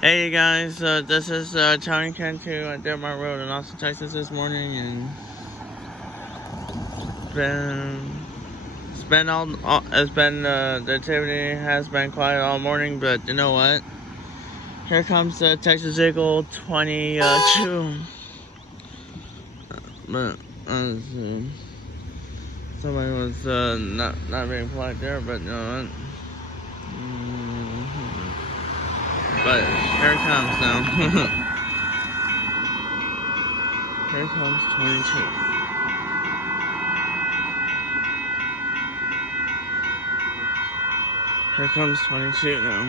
Hey you guys, this is Tony Cantu at Dittmar Road in Austin, Texas this morning, and been the activity has been quiet all morning, but you know what? Here comes the Texas Eagle 22. But somebody was not being polite there, but you know what? But here it comes now. Here comes 22. Here comes 22 now.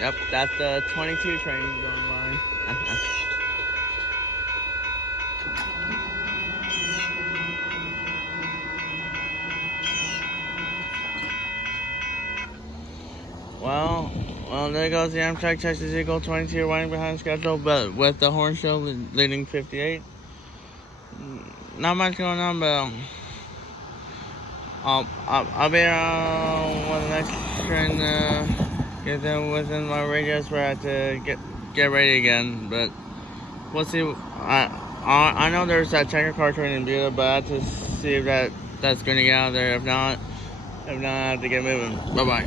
Yep, that's the 22 train going by. Well, there goes the Amtrak Texas Eagle 22 running behind schedule, but with the horn show leading 58. Not much going on, but I'll be around when the next train gets in within my radius where I have to get ready again. But we'll see. I know there's that tanker car train in Buda, but I have to see if that's going to get out of there. If not, I have to get moving. Bye bye.